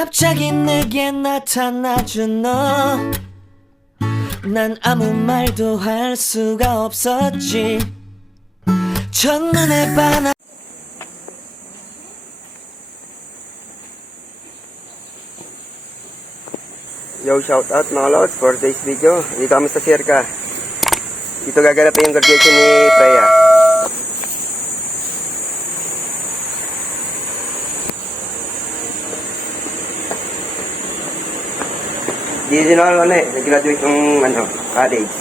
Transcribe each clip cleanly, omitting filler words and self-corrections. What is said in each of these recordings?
갑자기 내게 나타나준 너, 난 아무 말도 할 수가 없었지. 첫눈에 반한. Yo, shout out mga lods for today's video. Dito kami sa Sirka. Dito gaganapin yung graduation ni Freya. Dito na nag-graduate yung college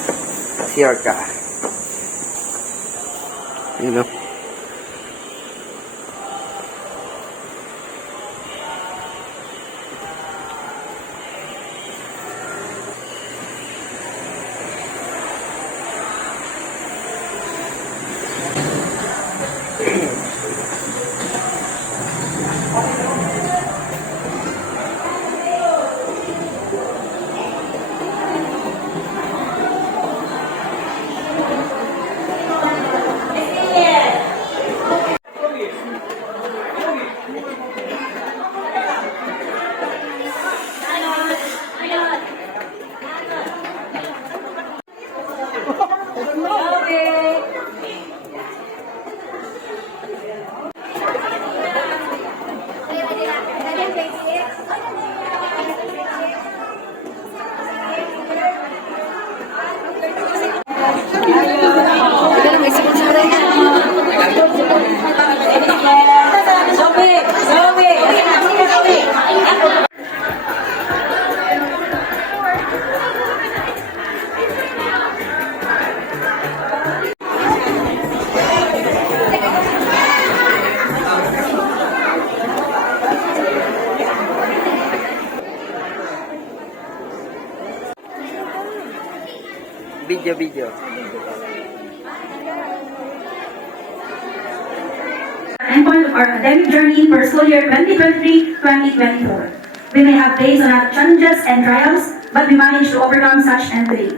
sa Sirka. Yun o. Video. Endpoint of our academic journey for school year 2023-2024. We may have faced challenges and trials, but we managed to overcome such and today.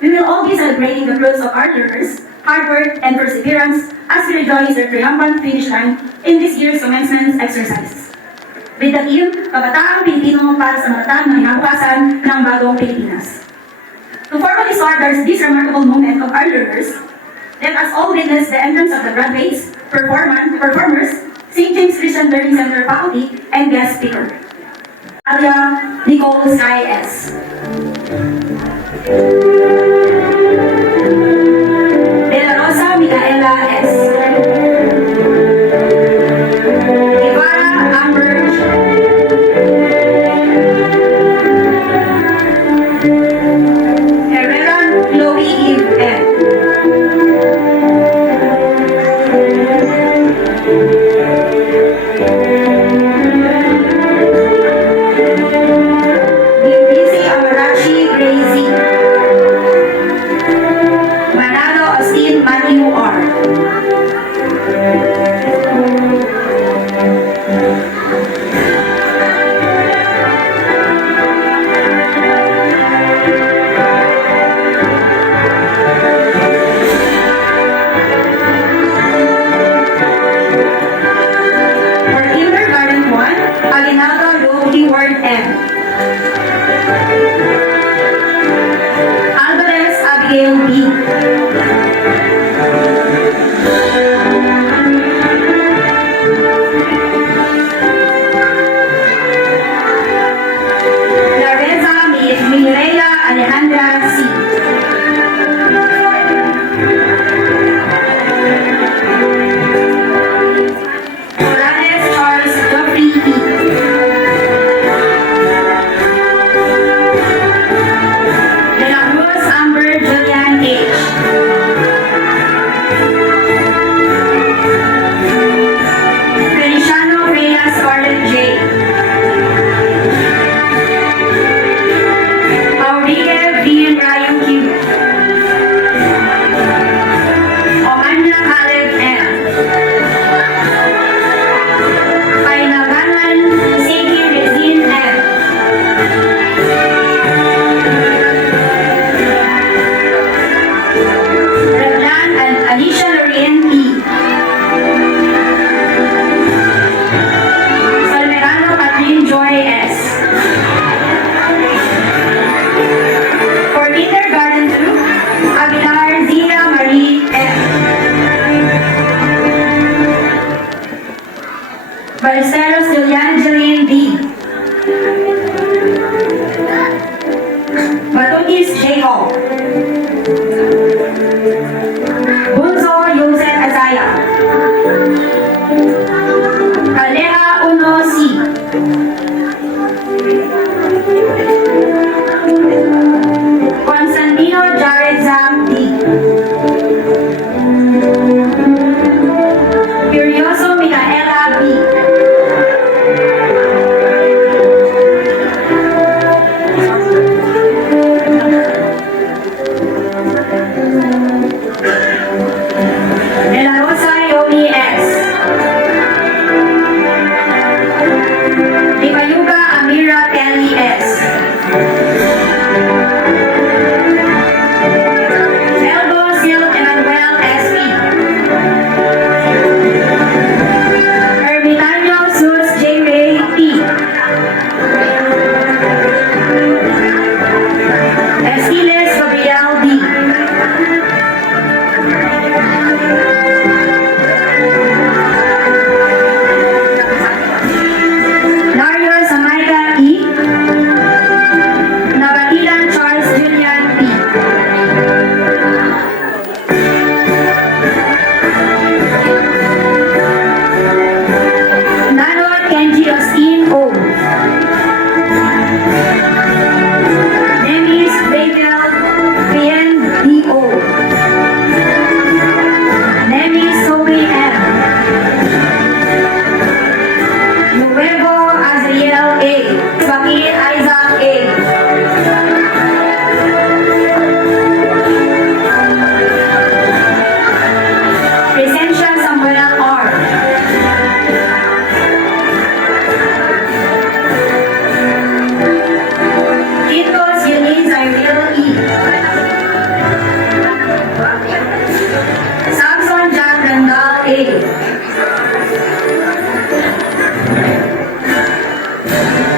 We will all be celebrating the fruits of our learners, hard work, and perseverance as we rejoice their triumphant finish line in this year's commencement exercises. With the theme, Kabataang Pilipino para sa matatag na kinabukasan ng bagong Pilipinas. To formally start this remarkable moment of our learners, let us all witness the entrance of the graduates, performers, St. James Christian Learning Center faculty, and guest speaker. Alia Nicole Sky S. De La Rosa Micaela S. Ibarra Amber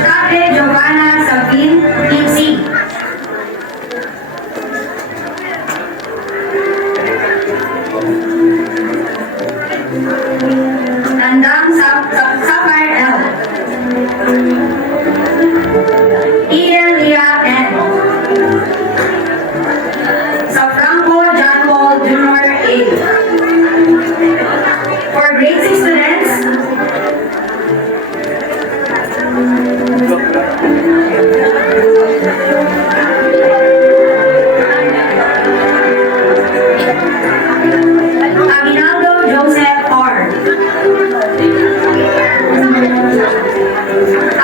Cabe Giovanna Sabin, Team C. Tandang Sapphire L. Ian Lia N. Safranco John Paul Jr. A. For grade 6 students, Aguinaldo Joseph R.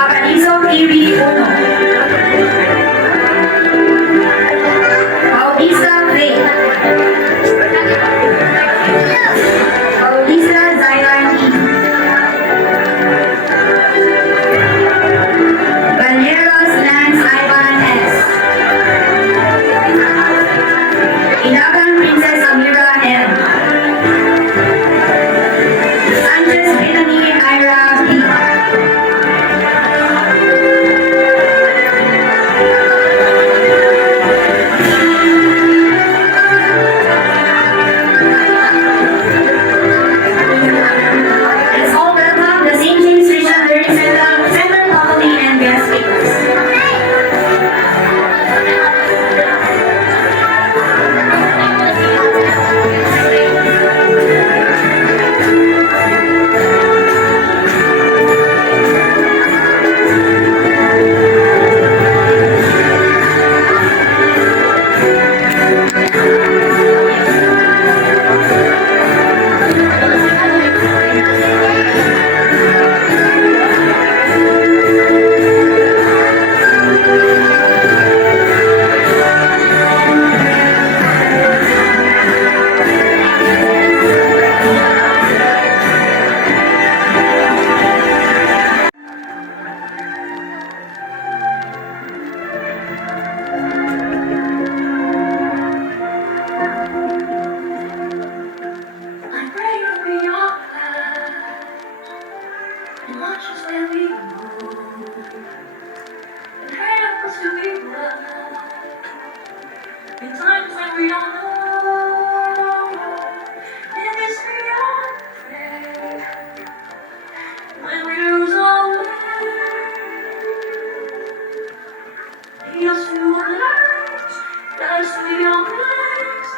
Aparizo TV 1. Bautista Faith. Bautista Zaylan E. Baneros Lance Ivan S. Ilagan Princess Amira M. Sanchez Brittany Ira B. Let's all welcome the St. James Regional Learning Center faculty and guest speakers. I pray to be your light, and watch us where we go, and help us to be right in times when we don't know. In this beyond prayer, when we lose our way, lead us to a light, guide us to your grace,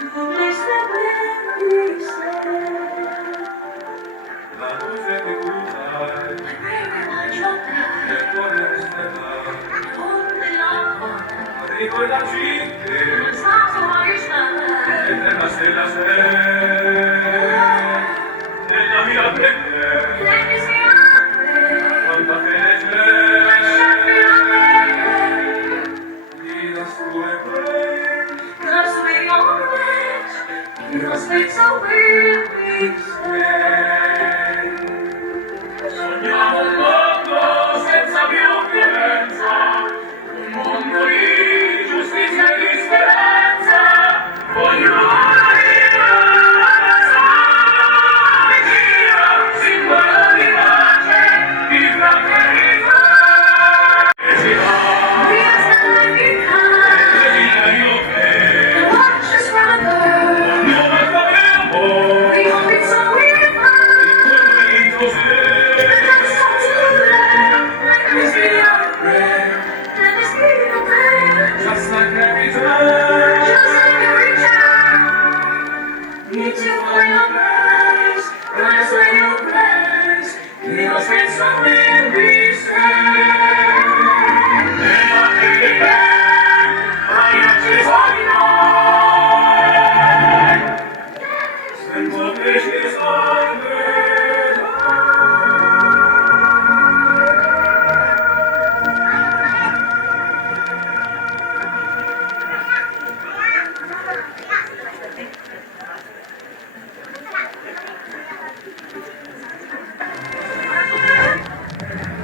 to a place that will be safe. La luce che tu dai, I pray we watch your nel light, cuore stellare, only our heart. ricordaci che It's not so why you shine. nella stella sei, nella mia mente, Let me see your prayer. quanta fede Shine me c'è, your way. di sue praise, Cause we always give us faith so we stay. sogniamo un mondo senza più violenza, un mondo di giustizia e di speranza, ognuno viva la sua regia, simbolo di pace, di fraternità, e si va, We are standing high. e io che, And watch us run over. ognuno sappiamo, We hope it's so we di quello che cos'è. Let's come together. Let me see your prayer. Let me see your prayer. Just like every time, Just like every child. Need to for your grace. Rise for your grace. Give us faith so we'll be saved. nella fede, ai nostri sogni, sento che ci salverà.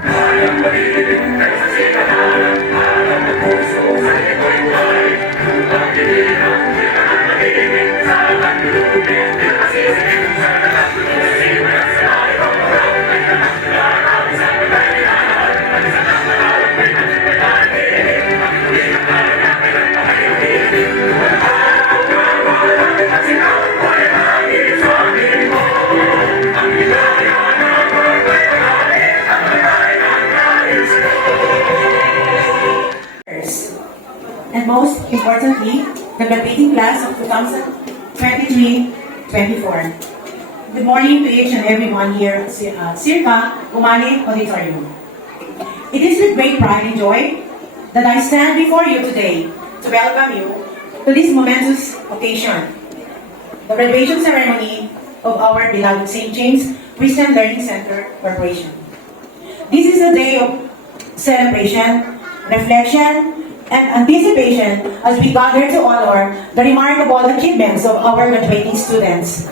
I am the the graduating class of 2023-24. Good morning to each and everyone here at Circa Umali Auditorium. It is with great pride and joy that I stand before you today to welcome you to this momentous occasion, the graduation ceremony of our beloved St. James Christian Learning Center Corporation. This is a day of celebration, reflection, and anticipation as we gather to honor the remarkable achievements of our graduating students.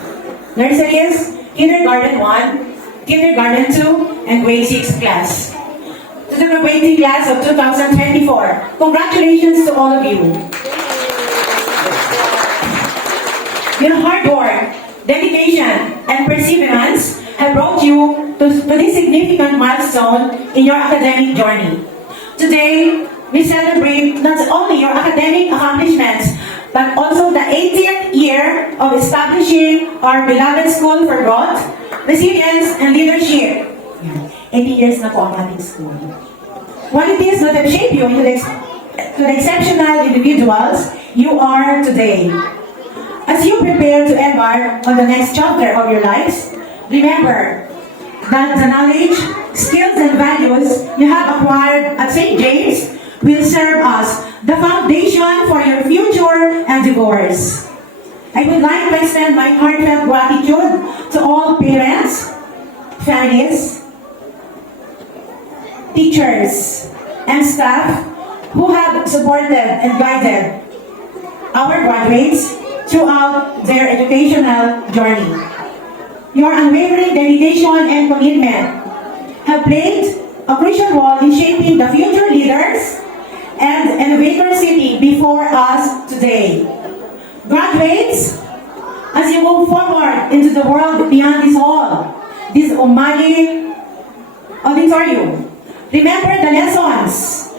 Nurseries, Kindergarten 1, Kindergarten 2, and Grade 6 class. To the graduating class of 2024, congratulations to all of you. Your hard work, dedication, and perseverance have brought you to this significant milestone in your academic journey. Today, we celebrate not only your academic accomplishments, but also the 80th year of establishing our beloved School for Growth, Resilience, and Leadership. 80 years na po ang ating school. Qualities that have shaped you into the exceptional individuals you are today. As you prepare to embark on the next chapter of your lives, remember that the knowledge, skills, and values you have acquired at St. James will serve as the foundation for your future endeavors. I would like to extend my heartfelt gratitude to all parents, families, teachers, and staff who have supported and guided our graduates throughout their educational journey. Your unwavering dedication and commitment have played a crucial role in shaping the future leaders and innovators sitting before us today. Graduates, as you move forward into the world beyond this hall, this Umali Auditorium, remember the lessons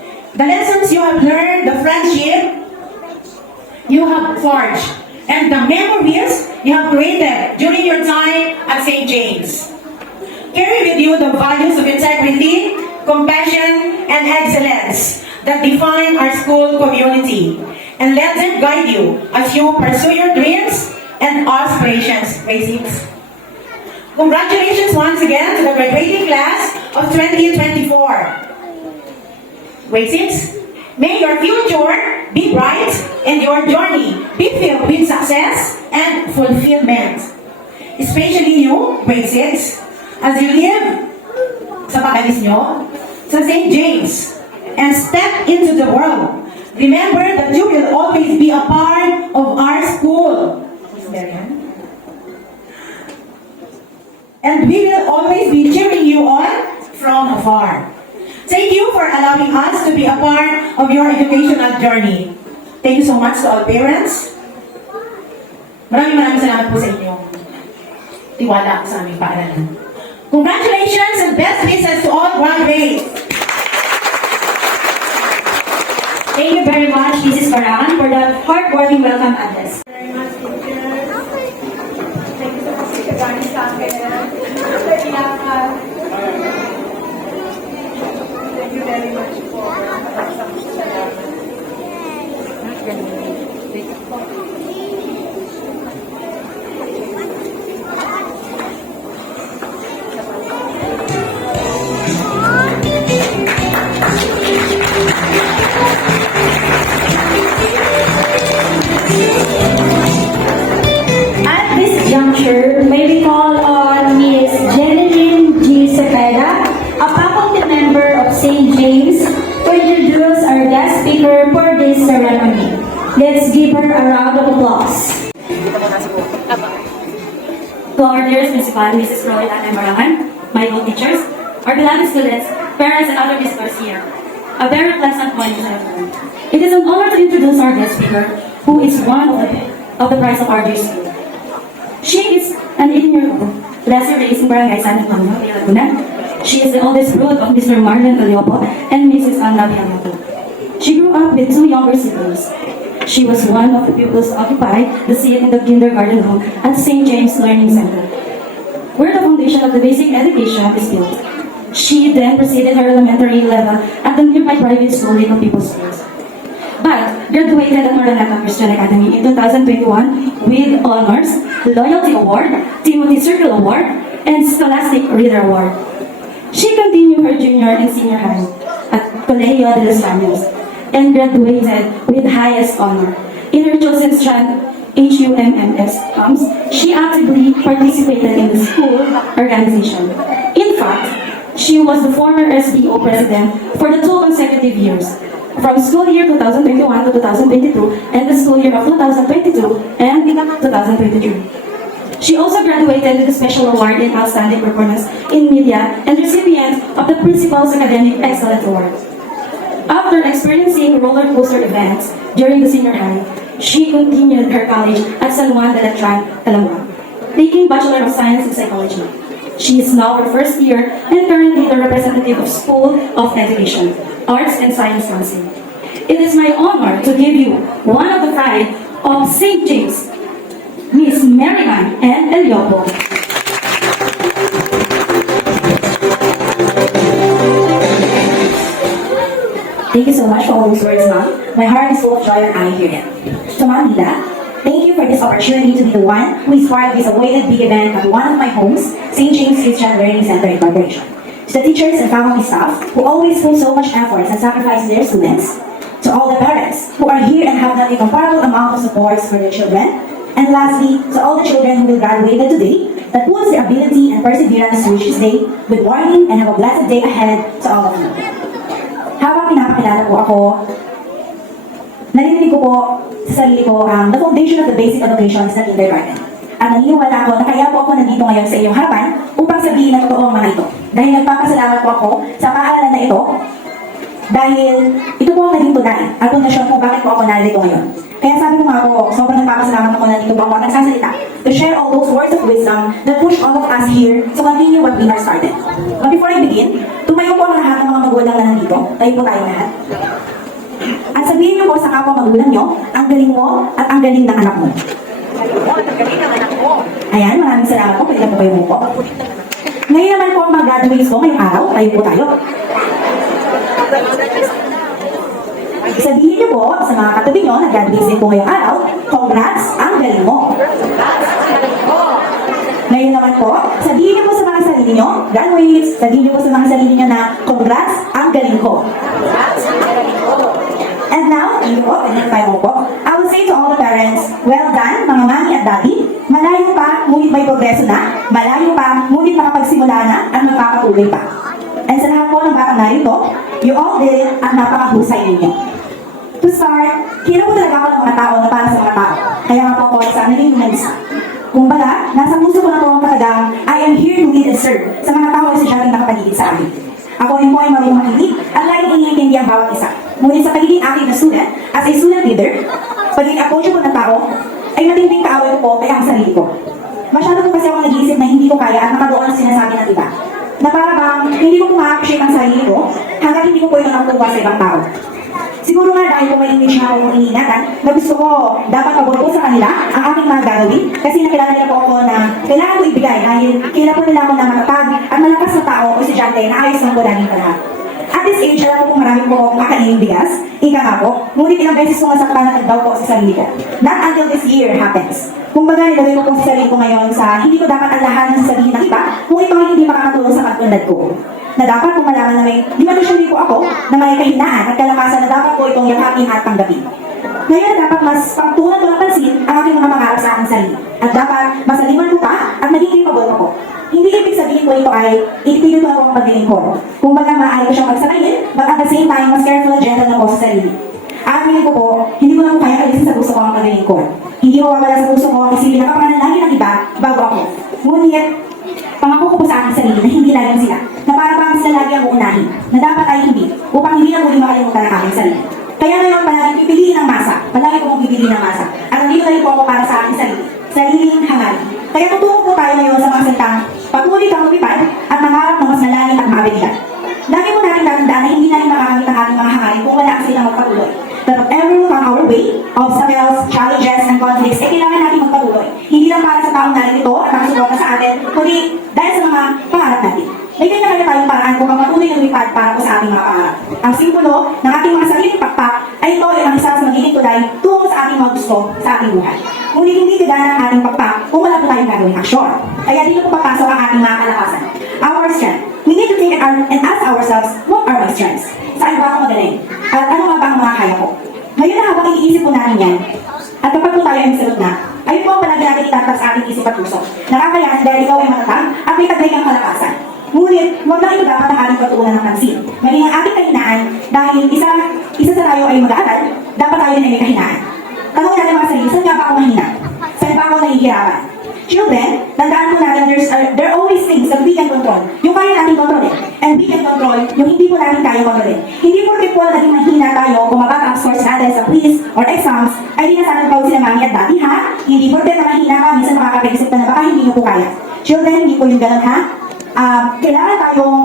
you have learned, the friendship you have forged, and the memories you have created during your time at St. James. Carry with you the values of integrity, compassion, and excellence that define our school community, and let them guide you as you pursue your dreams and aspirations. Basics. Congratulations once again to the graduating class of 2024. Grade 6, may your future be bright and your journey be filled with success and fulfillment. Especially you, Grade 6, as you live sa pag-alis nyo sa St. James and step into the world, remember that you will always be a part of our school. Miss Marian? And we will always be cheering you on from afar. Thank you for allowing us to be a part of your educational journey. Thank you so much to all parents. Maraming salamat po sa inyong tiwala sa aming paaralan. Congratulations and best wishes to all graduates. Thank you very much, Mrs. Parahan, for the heartwarming welcome address. Very much, teacher. Thank you so much for galing sa akin. Thank you very much po. At this juncture, may we call on Ms. Jeneline G. Cepeda, a faculty member of St. James, to introduce our guest speaker for this ceremony. Let's give her a round of applause. To our dearest principal, Mrs. Roy and Marahan, my old teachers, our beloved students, parents, and other visitors here, a very pleasant morning to everyone. It is an honor to introduce our guest speaker, who is one of the prize of our dear school. She is an 18-year-old, lesser raised in Barangay San Antonio, Laguna. She is the oldest brood of Mr. Marlon Oliopo and Mrs. Anna Biamato. She grew up with two younger siblings. She was one of the pupils to occupy the seat in the kindergarten room at St. James Learning Center, where the foundation of the basic education is built. She then proceeded her elementary level at the nearby private school, Little People's Schools. But graduated at Maranatha Christian Academy in 2021 with honors, Loyalty Award, Timothy Circle Award, and Scholastic Reader Award. She continued her junior and senior high at Colegio de los Baños and graduated with highest honor. In her chosen strand, HUMMS comes, she actively participated in the school organization. In fact, she was the former SBO president for the 2 consecutive years, from school year 2021 to 2022 and the school year of 2022 and 2023. She also graduated with a special award in Outstanding Performance in Media and recipient of the Principal's Academic Excellence Award. After experiencing roller coaster events during the senior high, she continued her college at San Juan de Letran, Calamba, taking Bachelor of Science in Psychology. She is now her first year and currently the representative of School of Education, Arts and Science Council. It is my honor to give you one of the pride of St. James, Miss Merriman and Eliopo. Thank you so much for all those words, Ma'am. My heart is full of joy and I hear them. To Ma'am Lida, thank you for this opportunity to be the one who inspired this awaited big event at one of my homes, St. James Christian Learning Center Incorporation. To the teachers and faculty staff who always put so much effort and sacrifice in their students. To all the parents who are here and have done a comparable amount of support for their children. And lastly, to all the children who will graduate today, that puts their ability and perseverance to reach this day. Good morning and have a blessed day ahead to all of you. Habang pinapakilala po ako, narinig ko po sa sarili ko ang the foundation of the basic education is the kindergarten. At naniniwala ako na kaya po ako nandito ngayon sa inyong harapan upang sabihin na totoo ang mga ito. Dahil nagpapasalamat po ako sa paaralan na ito dahil ito po ang naging tunay at pundasyon kung bakit po ako narito ngayon. Kaya sabi ko nga po, sobrang nagpapasalamat ako na dito po ako nagsasalita to share all those words of wisdom that push all of us here to continue what we have started. But before I begin, tumayo po ang lahat ng mga magulang na nandito. Tayo po tayo lahat. At sabihin niyo po sa kapwa magulang niyo, ang galing mo at ang galing ng anak mo. Ayan, maraming salamat po. Pwede po kayo mo po. Ngayon naman po ang mag-graduates ko ngayong araw. Tayo po tayo. Sabihin niyo po sa mga katabi niyo na graduates din po ngayong araw, congrats, ang galing mo. Ngayon naman po, sabihin niyo po sa mga sarili niyo, graduates, sabihin niyo po sa mga sarili niyo na congrats, ang galing ko. And now, hindi po, tayo po. I will say to all the parents, well done, mga mami at daddy. Malayo pa, ngunit may progreso na. Malayo pa, ngunit nakapagsimula na at magpapatuloy pa. And sa lahat po ng batang narito, you all did it at napakahusay ninyo. To start, kina po talaga ako ng mga tao na para sa mga tao. Kaya nga po ako sa naging humanista. Kung baga, nasa puso ko na po ang katagang, I am here to lead and serve sa mga tao ay sadyang nakapaligid sa akin. Ako rin po ay marunong makinig at laging iniintindi ang bawat isa. Ngunit sa pagiging active na student, as a student leader, pagiging approachable na tao, ay matinding kaaway ko po ay ang sarili ko. Masyado po kasi ako nag-iisip na hindi ko kaya at nakadoon ang sinasabi ng iba. Na para bang hindi ko ma-appreciate ang sarili ko hanggang hindi ko po ito nakukuha sa ibang tao. Siguro nga dahil po may image na akong iniingatan na gusto ko dapat abot po sa kanila ang aking mga gagawin kasi nakilala nila po ako na kailangan ko ibigay dahil kailangan po nila ako na matatag at malakas na tao o estudyante na ayos lang po laging lahat. At this age, alam ko po marami po akong makaining bigas, ika nga po, ngunit ilang beses ko masaktan at nagdaw po sa sarili ko. Not until this year happens. Kung baga nilagay ko po sa sarili ko ngayon sa hindi ko dapat alahan ng sabihin ng iba kung ito ay hindi makakatulong sa katulad ko. Na dapat kung malaman na may limatusyon po ako na may kahinaan at kalakasan na dapat po itong yakapin at tanggapin. Ngayon dapat mas pagtunan ko ng pansin ang aking mga pangarap sa aking sarili. At dapat masaliman ko pa at maging capable ako. Hindi ibig sabihin ko ito ay itigil ko ako ang paglilingkod. Kung baga maaari ko siyang pagsamayin, but at the same time, mas careful at gentle na po sa sarili. At ko po, hindi ko na po kaya alisin sa puso ko ang paglilingkod. Hindi ko mawala sa puso ko ang isipin na kapananalangin ng iba bago ako. Ngunit, pangako ko po sa aking sarili na hindi laging sila. Na para bang sila lagi ang uunahin. Na dapat ay hindi, upang hindi na muli makalimutan ang aking sarili. Kaya ngayon, palagi pipiliin ang masa. Palagi ko mong pipiliin ang masa. At nandito na rin po ako para sa aking sarili. Sariling hangarin. Kaya tutungo po tayo ngayon sa mga salitang patuloy kang lumipad at mangarap ng mas malalim at maabilidad. Lagi po natin tatandaan na hindi natin makakamit ang ating mga hangarin kung wala ang silang magpatuloy. that whatever will come our way, obstacles, challenges, and conflicts, ay kailangan natin magpatuloy. Hindi lang para sa taong narito at nakasuporta sa atin, kundi dahil sa mga pangarap natin. May kanya-kanya tayong paraan kung patuloy ng lipad para po sa ating mga pangarap. Ang simbolo ng ating mga sariling pakpak ay ito ay ang isa sa magiging tulay tungo sa ating mga gusto sa ating buhay. Ngunit hindi gagana ang ating pakpak kung wala po tayong gagawing aksyon. Kaya dito po papasok ang ating mga kalakasan. Our strength. We need to think and ask ourselves, what are my strengths? Saan ba ako magaling? At ano nga ba ang mga kaya ko? Ngayon na habang iniisip po natin yan, at kapag po tayo ay masagot na, ayun po ang palagi natin itatag sa ating isip at puso. Nakakayahan dahil ikaw ay matatag at may taglay kang kalakasan. Ngunit, huwag lang ito dapat ang ating patuunan ng pansin. Maging ang ating kahinaan, dahil isa sa tayo ay mag-aaral, dapat tayo din ay may kahinaan. Tanong natin mga sarili, saan nga ba ako mahina? Saan ba ako nahihirapan? Children, tandaan po natin, there are always things that we can control. Yung kaya natin kontrolin. And we can control yung hindi po natin kaya kontrolin. Hindi po rin po naging mahina tayo kung mababa ang scores natin sa quiz or exams, ay di na sana tawag sila mami at daddy, ha? Hindi po rin na mahina ka, minsan makakapag-isip ka na baka hindi nyo po kaya. Children, hindi po yung ganun, ha? Kailangan tayong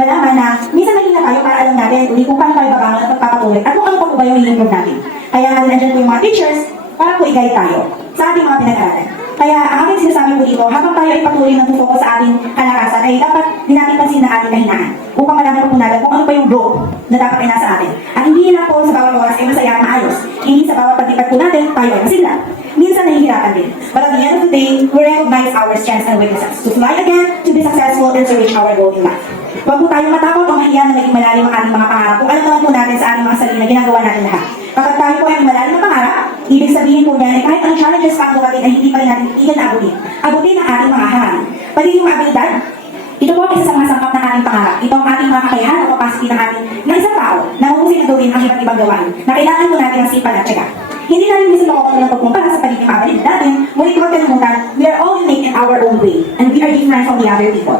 malaman na minsan mahina tayo para alam natin kung paano tayo babangon at magpapatuloy at kung ano pa po ba yung i-improve natin. Kaya nandiyan po yung mga teachers para po i-guide tayo sa ating mga pinag-aralan. Kaya ang ating sinasabi po dito, habang tayo ay patuloy na focus sa ating kalakasan, ay dapat din natin pansin na ating kahinaan upang malaman po natin kung ano pa yung growth na dapat ay nasa atin. At hindi lang po sa bawat oras ay masaya at maayos. Hindi sa bawat paglipat po natin, tayo ay masinla. Minsan nahihirapan din. But at the end of the day, we recognize our strengths and weaknesses to fly again, to be successful, and to reach our goal in life. Huwag po tayong matakot o mahiya na naging malalim ang ating mga pangarap kung alam naman po natin sa ating mga sarili na ginagawa natin lahat. Kapag tayo po ay malalim na pangarap, ibig sabihin po niya ay kahit ang challenges pa ang dumating ay hindi pa rin natin igan na abutin. Abutin ang ating mga hangarin. Pagiging maabilidad, ito po ang isa sa mga sangkap ng ating pangarap. Ito ang ating mga kakayahan o capacity ng ating na isang tao na mahusay na gawin ang iba't ibang gawain na kailangan po natin ang sipan at tiyaga. Hindi natin minsan makukuha ng pagkumpara sa pagiging maabilidad natin, ngunit huwag kalimutan, we are all unique in our own way and we are different from the other people.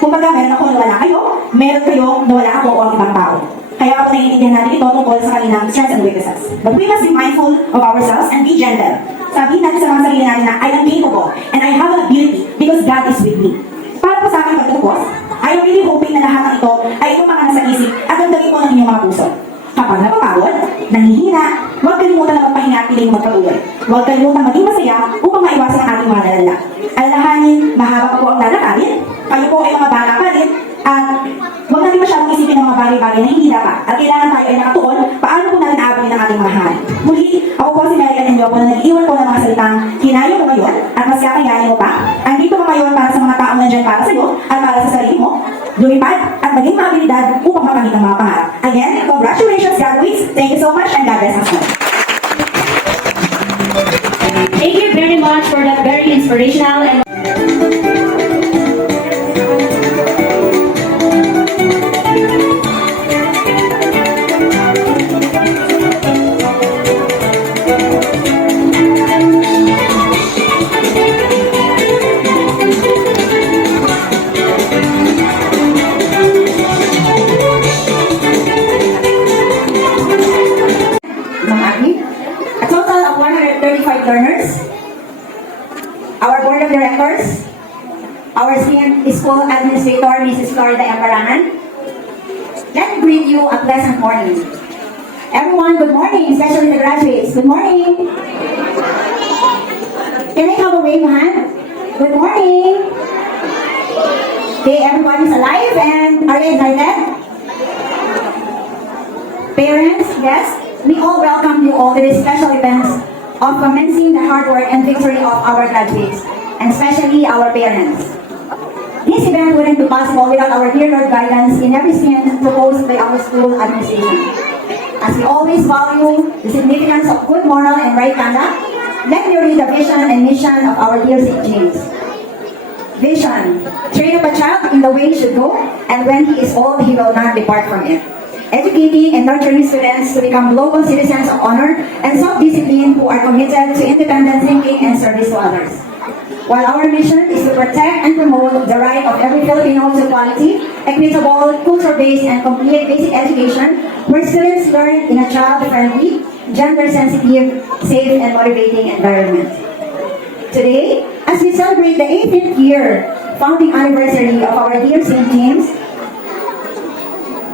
Kung baga, meron ako na wala kayo, meron kayo na wala ako o ang ibang tao. Kaya ako naiintindihan natin ito tungkol sa kanilang strengths and weaknesses. But we must be mindful of ourselves and be gentle. Sabihin natin sa mga sarili natin na I am capable and I have an ability because God is with me. Para po sa akin pagtapos, I am really hoping na lahat ng ito ay itong mga nasa isip at nandagin po ng inyong mga puso. Kapag napapagod, nanghihina, huwag kalimutan na magpahinga at piling magpatuloy. Huwag kalimutan maging masaya upang maiwasan ang ating mga lalala. Alalahanin, mahaba pa po ang lalakarin, kayo po ay mga bata pa rin, at huwag natin masyadong isipin ng mga bagay-bagay na hindi dapat. At kailangan tayo ay nakatuon, paano po natin aabutin ang ating mga hangarin. Muli, ako po si Mary Ann Enyo po na nag-iwan po ng mga salitang kinayo mo ngayon at mas kakayanin mo pa. Andito ko ngayon para sa mga taong nandyan para sa iyo at para sa sarili mo. Lumipad at maging maabilidad upang makamit ang mga pangarap. Again, congratulations graduates. Thank you so much and God bless us all. Thank you very much for that very inspirational and A total of 135 learners, our board of directors, our school administrator, Mrs. Florida Emparangan. Let me greet you a pleasant morning. Everyone, good morning, especially the graduates. Good morning. Can I have a wave hand? Good morning. Okay, everyone is alive and are you excited? Parents, yes? We all welcome you all to this special event of commencing the hard work and victory of our graduates, and especially our parents. This event wouldn't be possible without our dear Lord guidance in every stint proposed by our school administration. As we always value the significance of good moral and right conduct, let me read the vision and mission of our dear St. James. Vision: train up a child in the way he should go, and when he is old, he will not depart from it. Educating and nurturing students to become global citizens of honor and self-discipline who are committed to independent thinking and service to others. While our mission is to protect and promote the right of every Filipino to quality, equitable, culture-based, and complete basic education, where students learn in a child-friendly, gender-sensitive, safe, and motivating environment. Today, as we celebrate the 18th year founding anniversary of our dear St. James,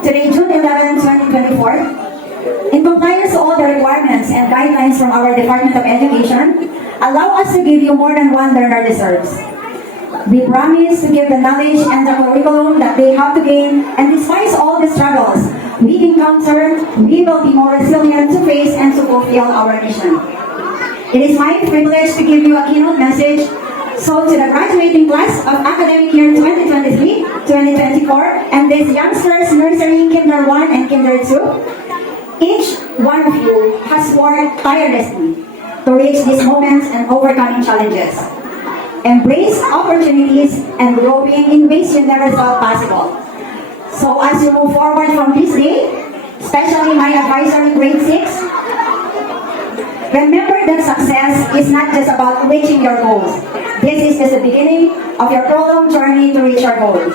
today, June 11, 2024, In compliance to all the requirements and guidelines from our Department of Education, allow us to give you more than one learner deserves. We promise to give the knowledge and the curriculum that they have to gain, and despite all the struggles we encounter, we will be more resilient to face and to fulfill our mission. It is my privilege to give you a keynote message. So to the graduating class of academic year 2023-2024 and these youngsters nursery Kinder 1 and Kinder 2, each one of you has worked tirelessly to reach these moments and overcoming challenges. Embrace opportunities and growing in ways you never thought possible. So as you move forward from this day, especially my advisory grade 6, remember that success is not just about reaching your goals. This is just the beginning of your prolonged journey to reach your goal.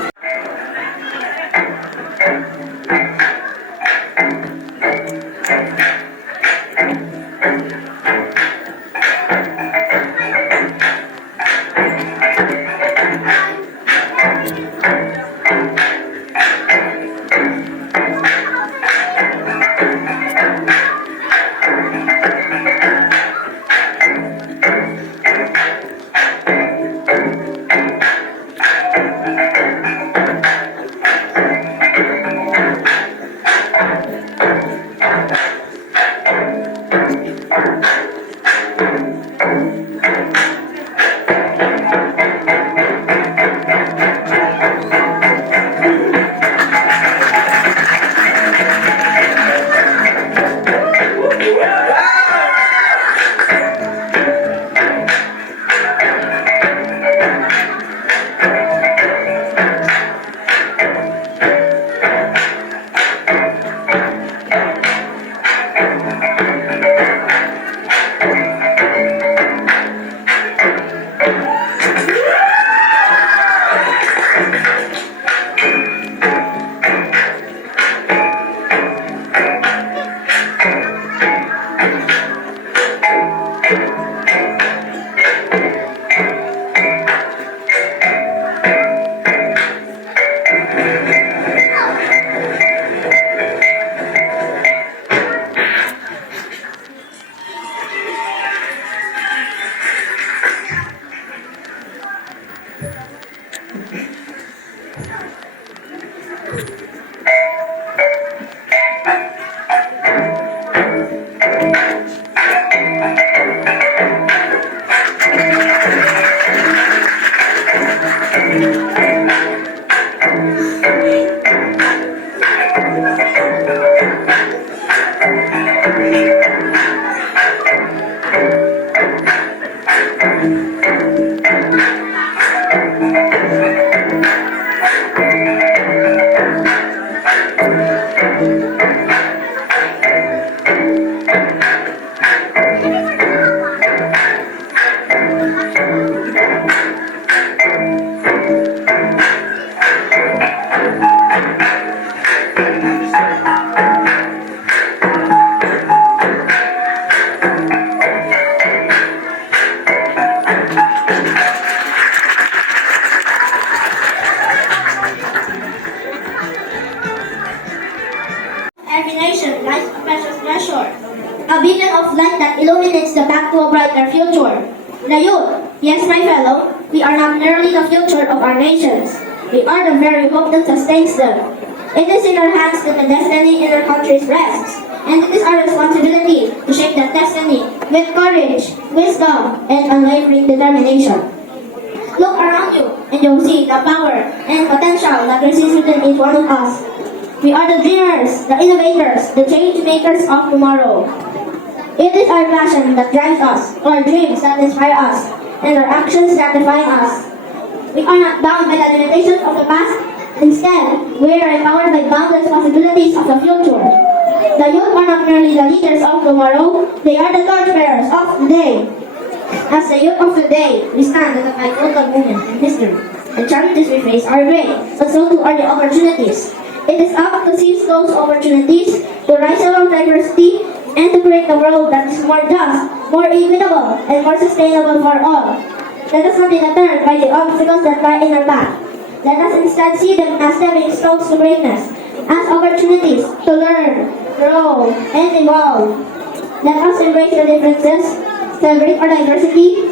Every nation lies a precious treasure, a beacon of light that illuminates the path to a brighter future. The youth, yes, my fellow, we are not merely the future of our nations. We are the very hope that sustains them. It is in our hands that the destiny in our country rests, and it is our responsibility to shape that destiny with courage, wisdom, and unwavering determination. Look around you, and you'll see the power and potential that resides within each one of us. We are the dreamers, the innovators, the change makers of tomorrow. It is our passion that drives us, our dreams that inspire us, and our actions that define us. We are not bound by the limitations of the past. Instead, we are empowered by boundless possibilities of the future. The youth are not merely the leaders of tomorrow, they are the torchbearers of today. As the youth of today, we stand at a pivotal moment in history. The challenges we face are great, but so too are the opportunities. It is up to seize those opportunities, to rise above diversity, and to create a world that is more just, more equitable, and more sustainable for all. Let us not be deterred by the obstacles that lie in our path. Let us instead see them as stepping stones to greatness, as opportunities to learn, grow, and evolve. Let us embrace the differences, celebrate our diversity,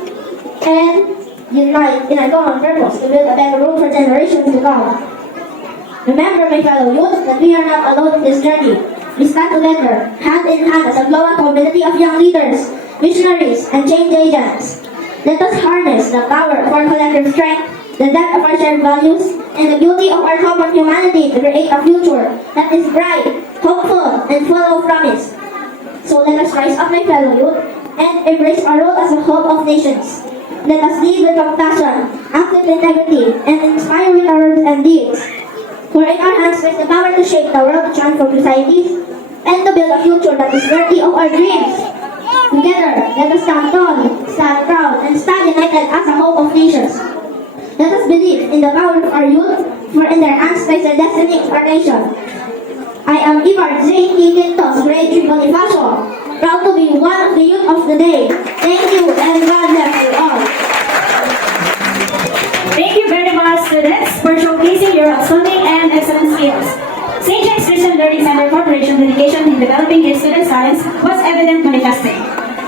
and unite in a common purpose to build a better world for generations to come. Remember, my fellow youth, that we are not alone in this journey. We stand together, hand in hand as a global community of young leaders, visionaries, and change agents. Let us harness the power of our collective strength, the depth of our shared values, and the beauty of our common humanity to create a future that is bright, hopeful, and full of promise. So let us rise up, my fellow youth, and embrace our role as the hope of nations. Let us lead with compassion, act with integrity, and inspire with our words and deeds. For in our hands lies the power to shape the world, to transform societies, and to build a future that is worthy of our dreams. Together, let us stand tall, stand proud, and stand united as a hope of nations. Let us believe in the power of our youth, for in their hands lies the destiny of our nation. I am Ibar J. Quintos, grade 3 Bonifacio, proud to be one of the youth of the day. Thank you, and God bless you all. Thank you very much, students, for showcasing your outstanding and excellent skills. St. James Christian Learning Center Corporation dedication in developing its student talents was evident manifesting.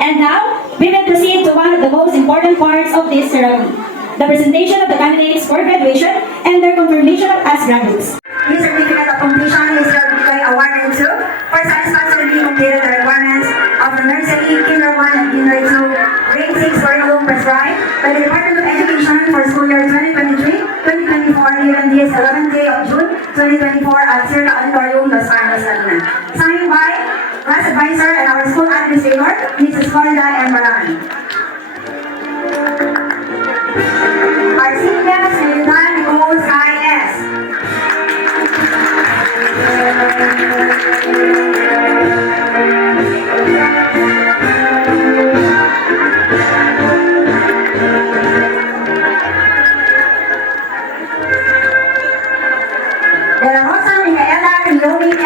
And now, we will proceed to one of the most important parts of this ceremony, the presentation of the candidates for graduation and their confirmation as graduates. His certificate of completion is certificate awarded to for satisfactorily completed the requirements of the nursery, kinder 1 and kinder 2, grade 6 curriculum prescribed by the Department of Education for school year 2023-2024 given this 11th day of June 2024 at Circa Auditorium, Los Baños, Laguna. Signed by class advisor and our school administrator, Mrs. Florida M. Barangay. Our seniors will now go sign S. De la Rosa Micaela Rioni S.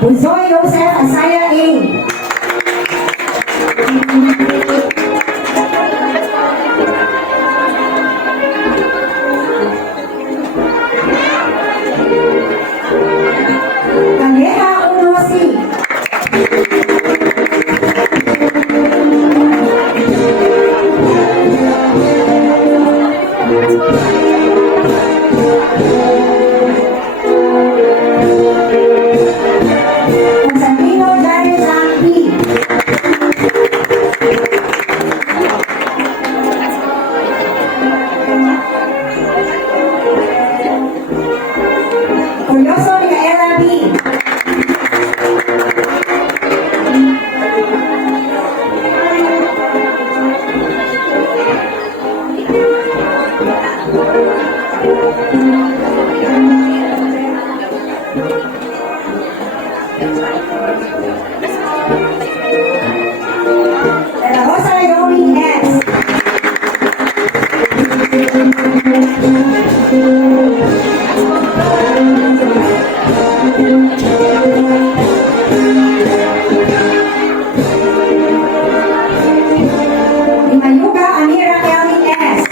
Buzoy Joseph Asaya A. Kaleha Unosi. Constantino Jair Zampi. Curioso Micaela B. De la Rosa Naomi S. Imayuga Amira Kelvin S.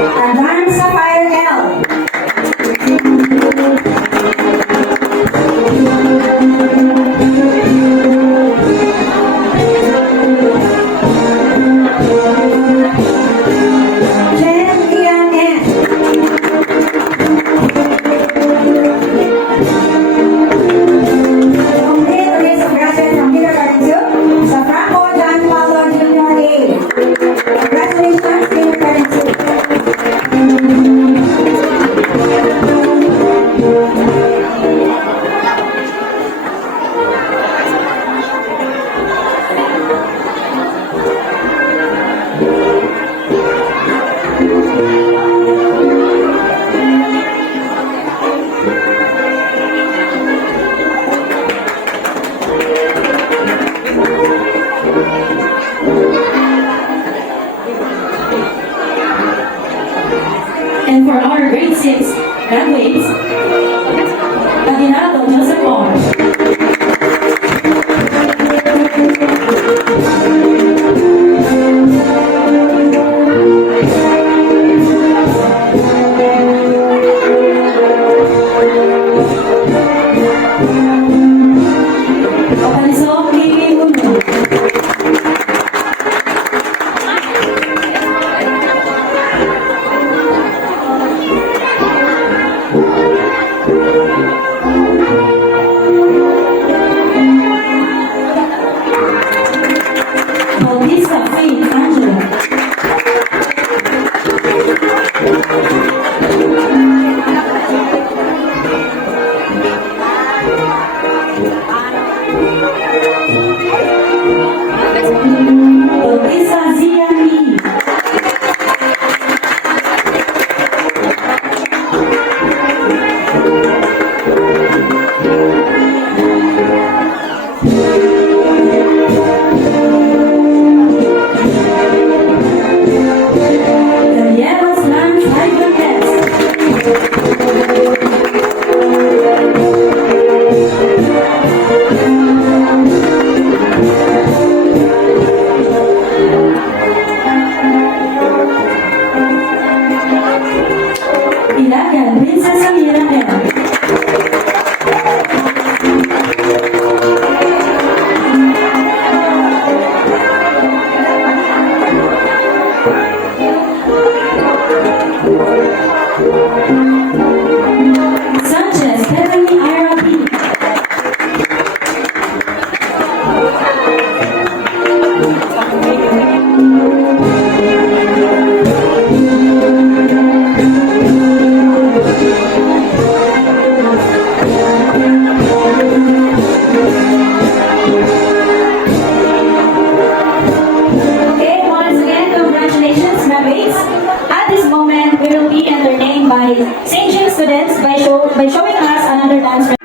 Advanced Sapphire L. Jen Ian N. Complete the list of graduates from kindergarten 2 sa Franco John Paulo Jr. A. Congratulations, kindergarten 2. And for our grade 6 graduates, Adinato Joseph R. Opalisok Lili Uno. Bautista Faith Angela. Bautista Zia Lee. Daniela Slam Tiger S. Ilagan Princess Amira M. Sanchez Stephanie Ira P. Okay, once again, congratulations, graduates. At this moment, we will be entertained by St. Jude students by showing us another dance.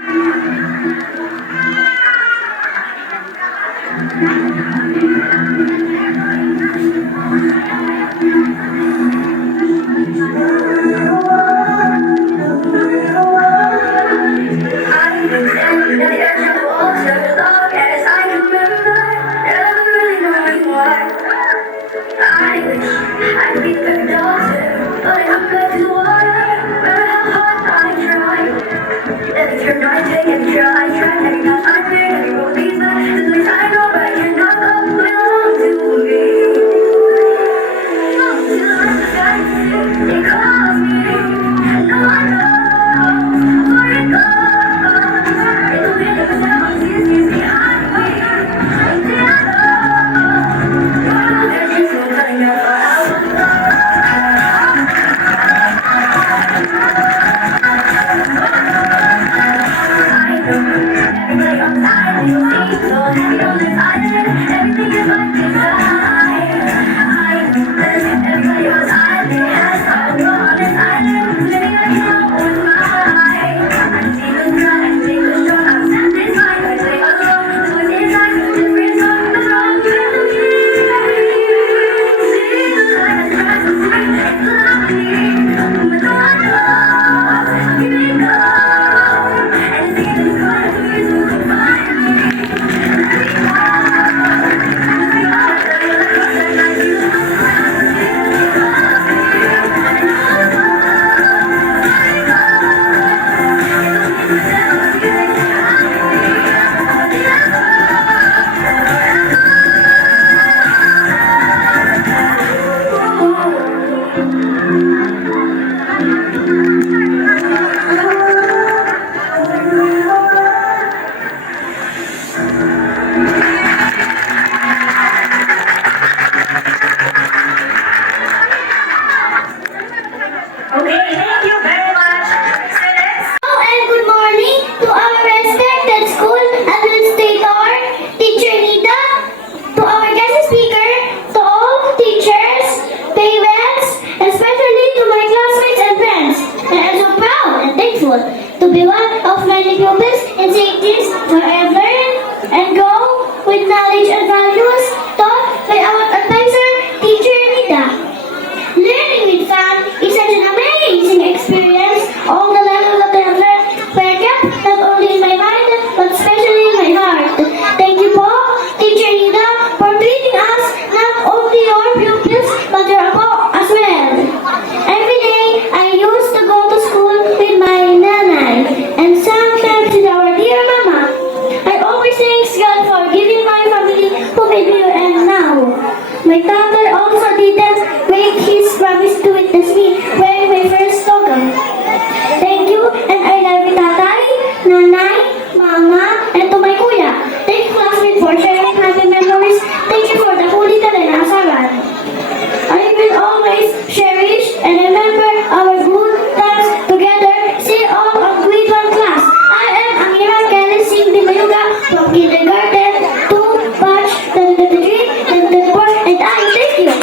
I've been standing at the edge of the water as long as I can remember, never really knowing why. I wish I could be the daughter, but I come back to the water, no matter how hard I try. Okay, thank you very much, students. Hello and good morning to our respected school administrator, Teacher Nita, to our guest speaker, to all teachers, parents, especially to my classmates and friends. And I'm so proud and thankful to be one of many pupils in St. James where I have learned and grown with knowledge and values taught by our advisor, Teacher Nita. Learning with fun is such an amazing experience. All the lessons that I have learned were kept not only in my mind, but especially in my heart. Thank you po, Teacher Nida, for treating us not only your pupils, but your apo as well. Every day, I used to go to school with my nanay, and sometimes with our dear mama. I always thank God for giving my family who made me and now. My father also didn't break his promise to witness me when we first spoke. Thank you, and I love you, tatay, nanay, mama, and to my kuya. Thank you, classmates, for sharing happy memories. Thank you for the holy talanasaran. I will always cherish and remember our good times together. See all of grade 1 class. I am Amira Kelly Singh de Mayuga from kindergarten to batch 2023, 2024, and I thank you.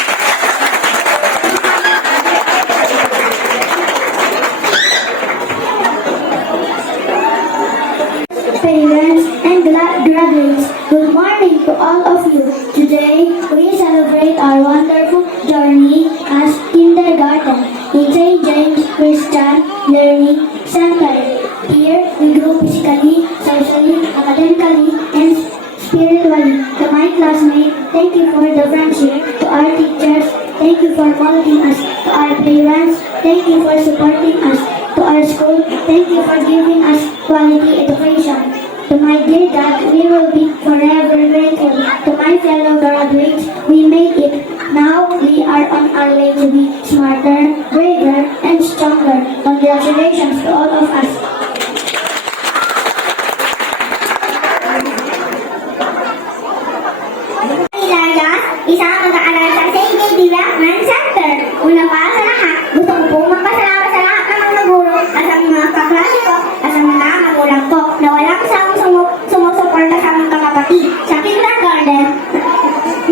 Parents and graduates, good morning to all of you. Today, we celebrate our wonderful journey as kindergarten in St. James Christian Learning Center. Here, we grow physically, socially, academically, and spiritually. To my classmates, thank you for the friendship. To our teachers, thank you for molding us. To our parents, thank you for supporting us. To our school, thank you for giving us quality education. To my dear God, we will be forever grateful. To my fellow graduates, we made it. Now we are on our way to be smarter, braver, and stronger. Congratulations to all of us. Ilaga, isang mag-aaral sa St. J. Development Center. Una pa sa lahat, gusto ko pong magpasalamat sa lahat ng mga guro at sa mga kaklase ko at sa mga magulang ko na walang sawang sumusuporta sa mga kapatid. Sa kindergarten,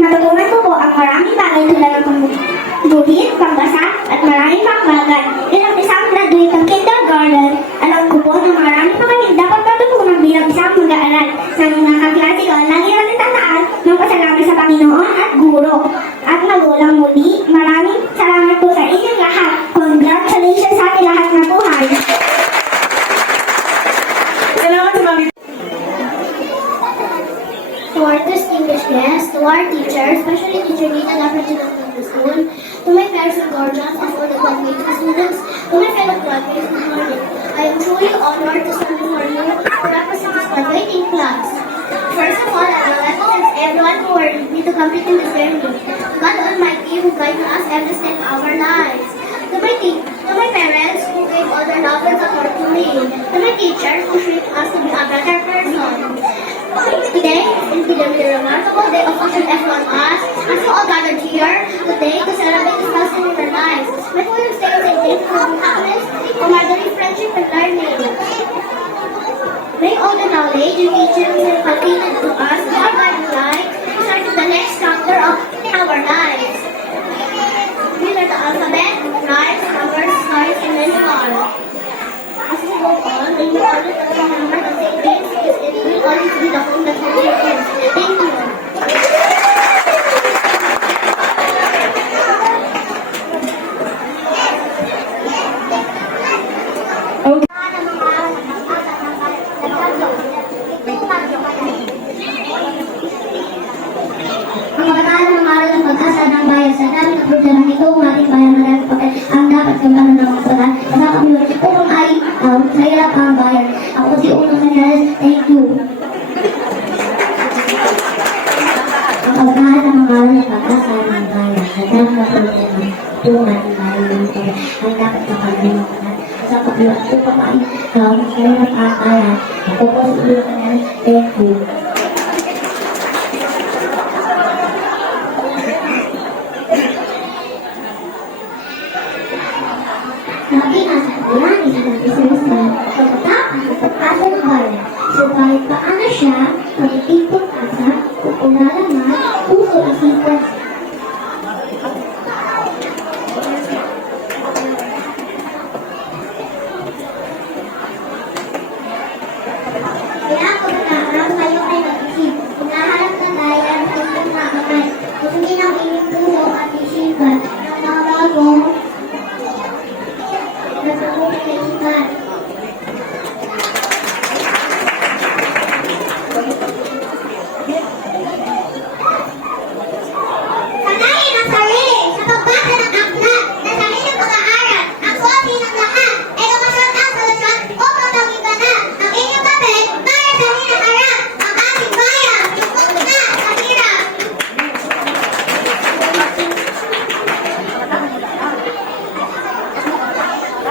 natutunan ko po ang maraming bagay tulad ng pangguhit, pangbasa at maraming pang bagay. Bilang isang graduate ng kindergarten, alam ko po na maraming mga dapat matutunan bilang isang mag-aaral. Sa mga kaklase ko, lagi natin tandaan ng pasalamat sa Panginoon at guro at magulang muli. Maraming salamat po sa inyong lahat. Congratulations sa ating lahat na buhay. Salamat sa mga To our distinguished guests, to our teachers, especially Teacher Nita, the president of the school, to my parents and guardians, and for the graduating students, to my fellow graduates, good morning. I am truly honored to stand before you to represent this graduating class. First of all, I would like to thank everyone who were with me to complete in this journey. God Almighty who guided us every step of our lives. To my parents who gave all their love and support to me. To my teachers who shaped us to be a better person. Today is the remarkable day of each and every one of us, as we all gathered here today to celebrate this milestone in our lives. May we will stay and thank for happiness, camaraderie, friendship, and learning. May all the knowledge and teachings and cultivated to us in our guiding life start to the next chapter of our lives. We learn the alphabet, rhymes, numbers, stories, and many more. As we go on, we will always remember that St. James will always be the home that holds your kids. Thank you. Ang pagkakaroon ng aral ng pag-asa ng bayan sa dami ng problema nito, ang ating bayan na dapat ang dapat gawin ng mga pagkakaroon sa kami upang ay mahirap ang bayan. Ako si Uno Menendez, thank you. Ang pagkakaroon ng aral ng pag-asa ng bayan sa dami ng problema nito, ang ating bayan na dapat ang dapat kapag sa pagluwag ko pa paano ikaw ng kaya ng pangkalan. Ako po sa iyo ka na. Thank you. Lagi nasa bulan, isa ng business na pagkatapos sa pag-asa ng bayan. Subalit paano siya magiging pag-asa kung unalaman puso isipan. Kaya pagkakaroon kayo ay mag-isip. Hinaharap na tayo ang salitang makamay. Kusugin ang inyong puso at isipan ng mga bagong nagkaroon sa isipan. Sanayin ang sarili sa pagbasa ng aklat na sariling pag-aaral. Ang suwati ng lahat ay lumasyon ang solusyon upang magiganan ang inyong papel para sa hinaharap ang ating bayan. Lungkot na sa hirap.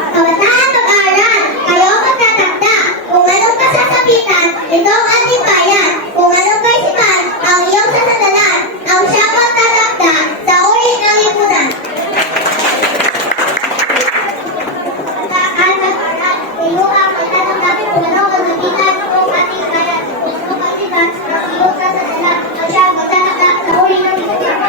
Kabataan pag-aaral, kayo magtatagda. Kung anong kasasapitan, ito ang ating bayan. Kung anong kaisipan, ang iyong sasandalan. Ang siya magtatagda sa uri ng lipunan. Pagkakalat, kayo ang magtatagda kung anong kasapitan ng ating bayan. Kung anong kaisipan, ang iyong sasandalan. Ang siya magtatagda sa uri ng lipunan.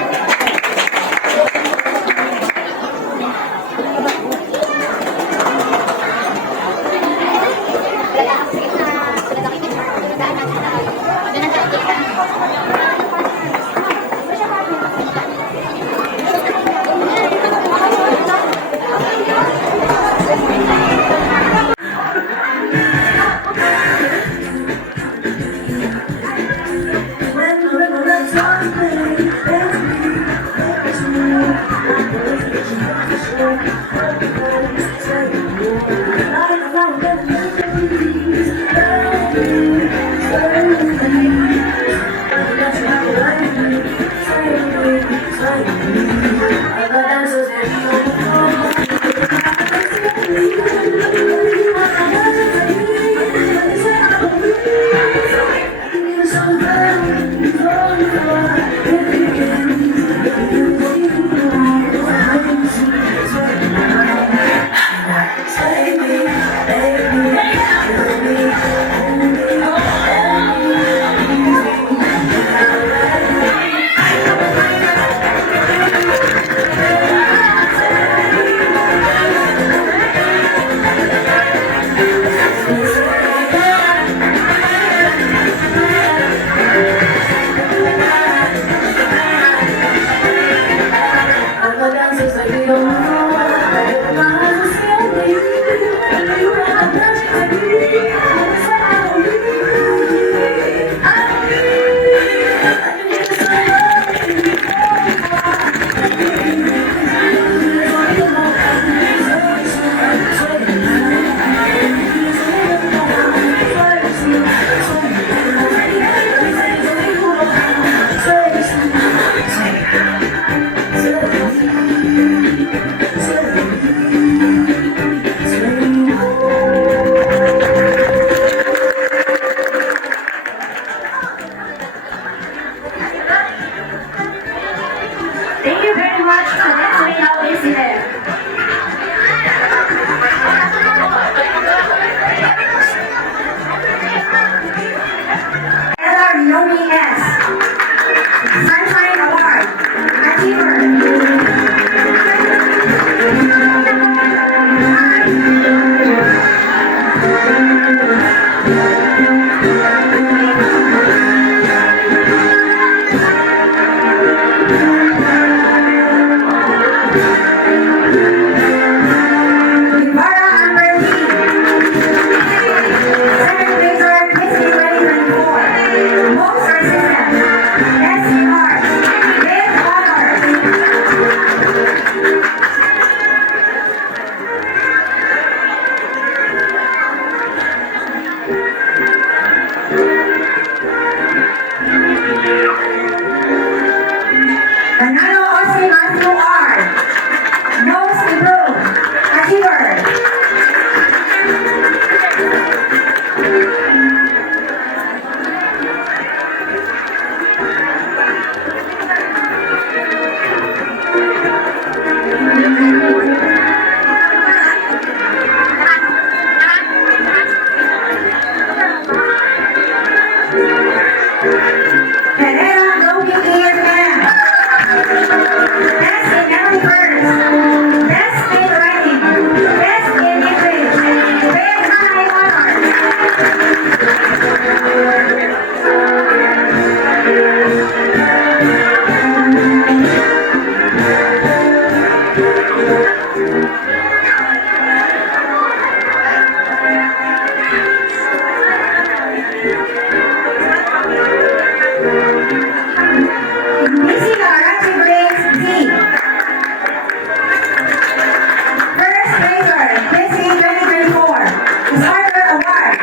Sartor Award.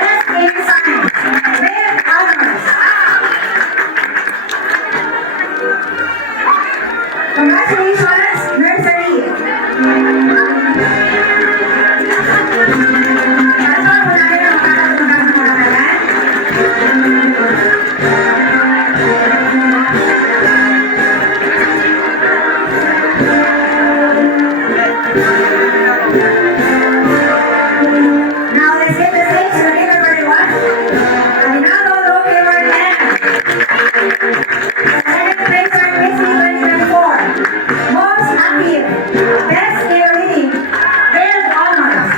Best in Science. With honors. Congratulations, nursery. Ito, wala rin ang makakatungkang mga kalan. Now let's get the stage to the number one. Aguinaldo Roque Martin. Second placer, Miss 2024. Most active. Best in reading. With honors.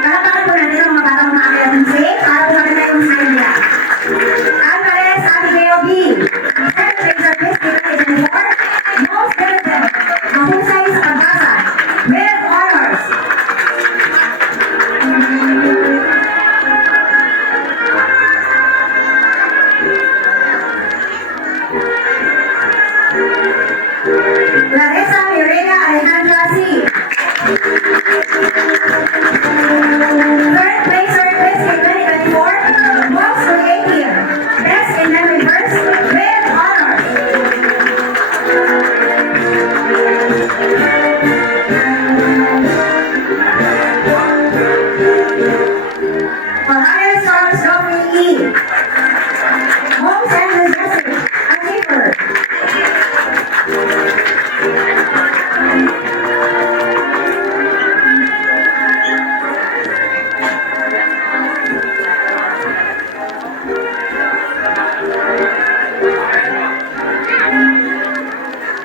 Palakpakan po natin ang mga batang umakyat ng stage para po maganda yung sign nila. Alvarez Abigail B. Second placer, Miss 2024. Most diligent. Mahusay sa pagbasa. With honors. Larissa Mirena Alejandra C. Third placer, Miss 2024. Most creative. Best in memory verse. With honors. Mariah Charles Joffrey E. Most enthusiastic. Achiever.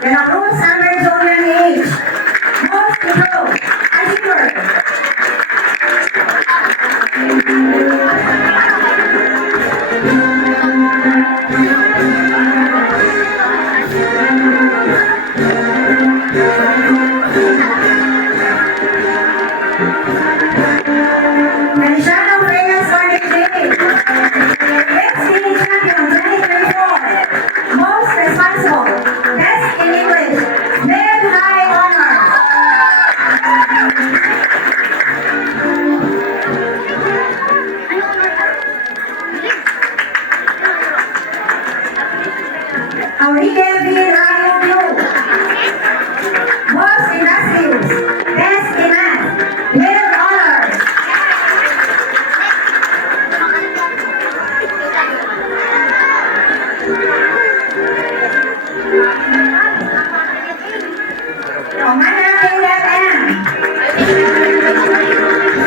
De la Cruz Amber Julian H. Most improved. Achiever. Feliciano Reyes Martin J. Ex-City Champion 2024. Most responsible. Best in English. With high honor. Aurelio V. Radio Blue. Most industrious. Best in math. With honors. Commander Caleb M.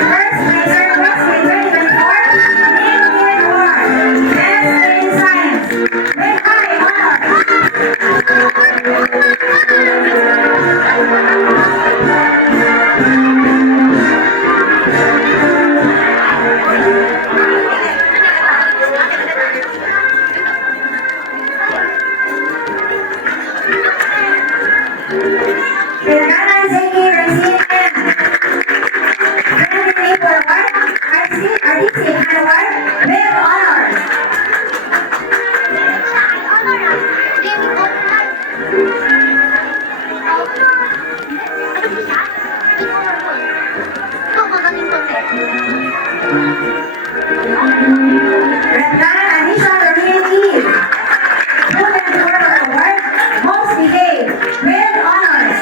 First placer, West 2024. Indian Award. Best in Science. With high Pinagalan Zeki Racine M. Brandon Maple Award. Artistic Award. With honors. Redlan Anisha Doreen E. Golden Border Award. Most behaved. With honors.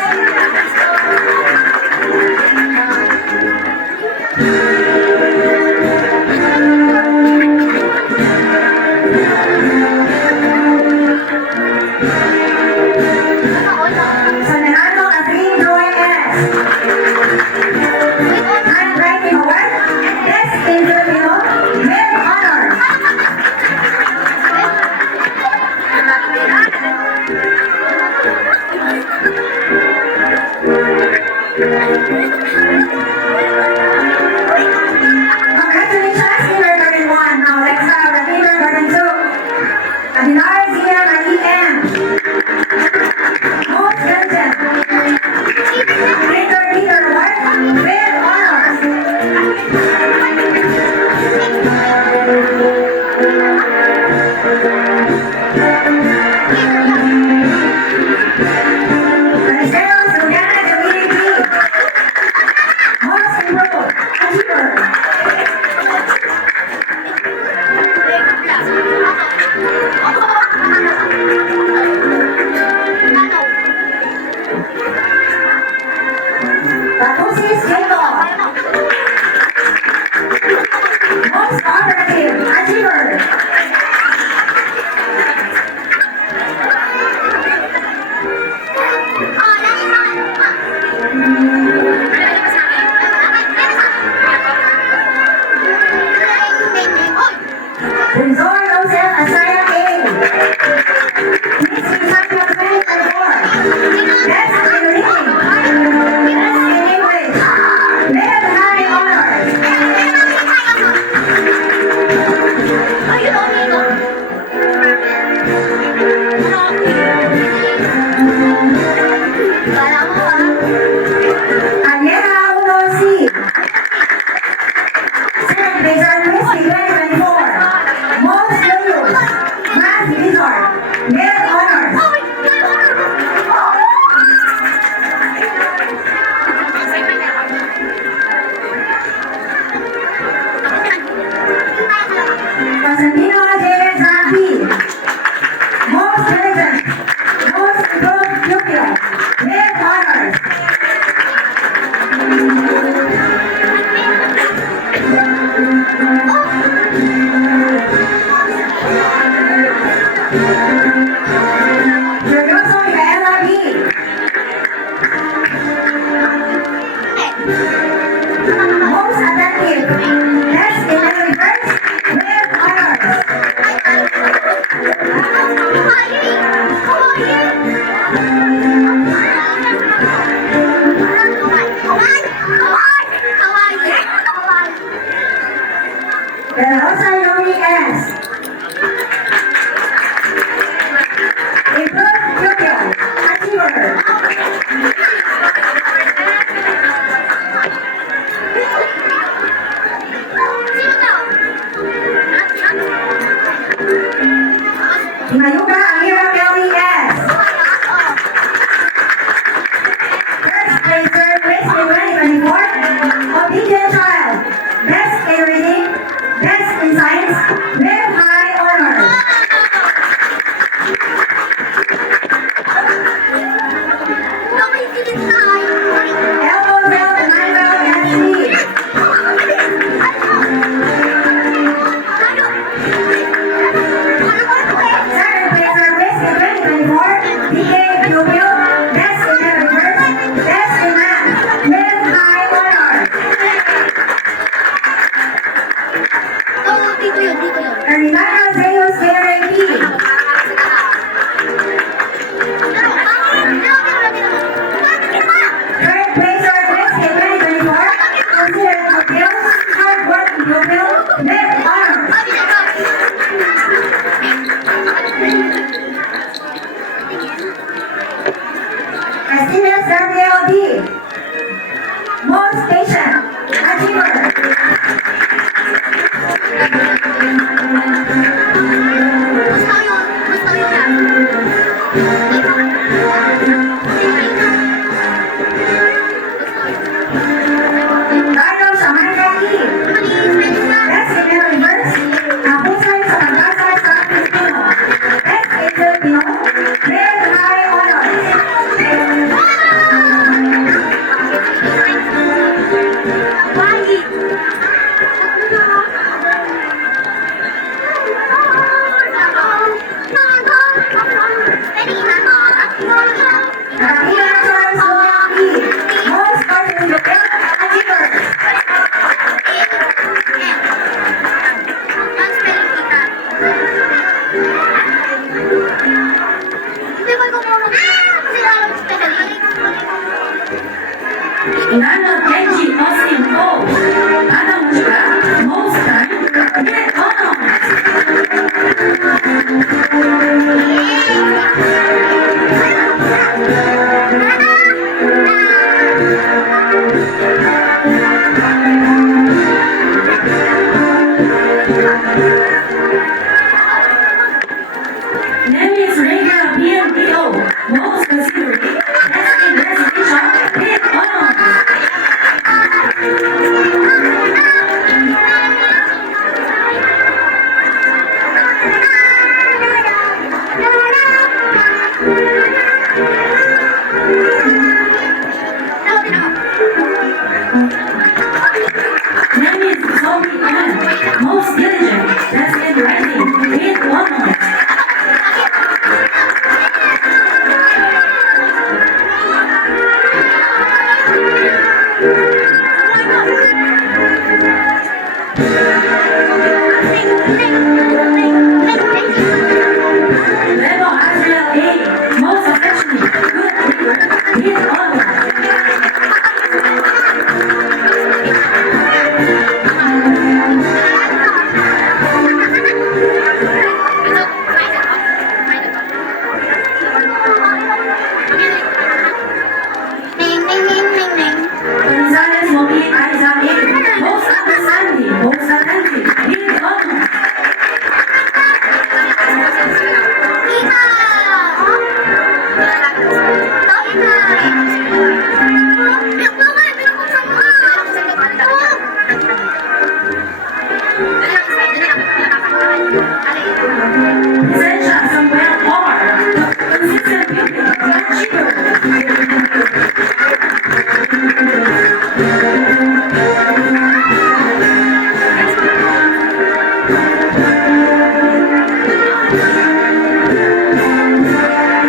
San Fernando Catherine Joy S. Handwriting Award. Best in Filipino. With honors. Congratulations, kindergarten 1. Now let's have the kindergarten 2. Aguilar Zia Marie M. Most diligent. Greater Leader Award. With honors. Franceros Lugana Community. Most improved achiever. Tapusis Jacob. Most cooperative achiever. Bunzor Joseph Asaya A. Miss Recycle 2024. Best in reading. Best in English. Mid high honors. Aniela Unosi. Second place on Miss 2024. Most Julius. Math Wizard. Mid honors. Constantino J. Zampi. Most diligent. Most improved pupil. Mid honors. Glorioso Micaela B. Most attentive. Best in every verse. Mid honors. De La Rosa Yomi S. Improved pupil. Achiever. Hinayuga Amira Kelly S. First placer, Miss 2024. Obedient child. Best in reading. Best in science. Mid high honors. Elmosel Emmanuel S. Second placer, Miss 2024. DK Pupil. Best in every verse. Best in math. Mid high honors. Ermitano Zeus J.R.A.P. Third placer, Miss 2024. Considered pupil. Hardworking pupil. Mid honors. Castillo Gabriel D. Most patient. Achiever. Louis Zoe Ann, most diligent, best in writing, with honors. Lebo Azrael A, most affectionate, good leader, with honors. Gonzales Mobi Isaac A, most understanding, most attentive, with honors. Essentia Samuel R, consistent pupil, achiever.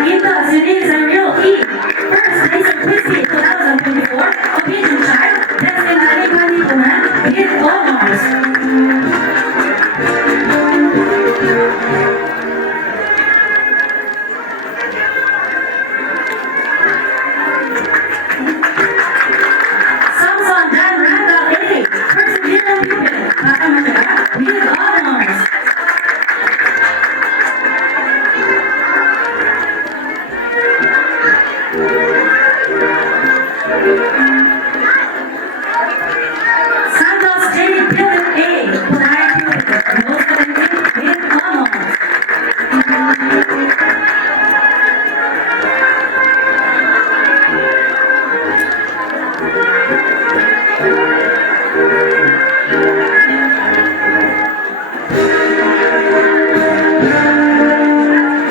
Gita Zuniz and Real E, first place in Quiz 2024, Obedient Child, best in Aligani Punan, with honors. Samson Dan Randall A, perseverant pupil, Makamataga, with honors. Santos J. Philip A, polite pupil, most attentive, with honors.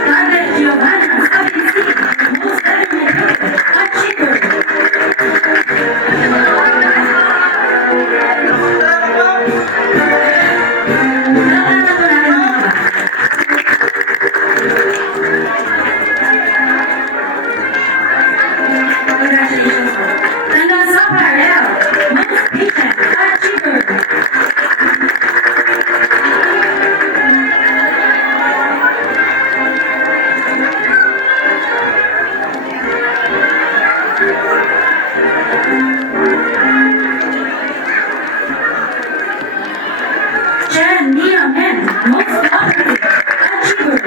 Carmen Giovanna Sabinsi, most attentive pupil, achiever. Congratulations. Tangan Sapar L, most patient, achiever. Chen Nia Men, most cooperative, achiever.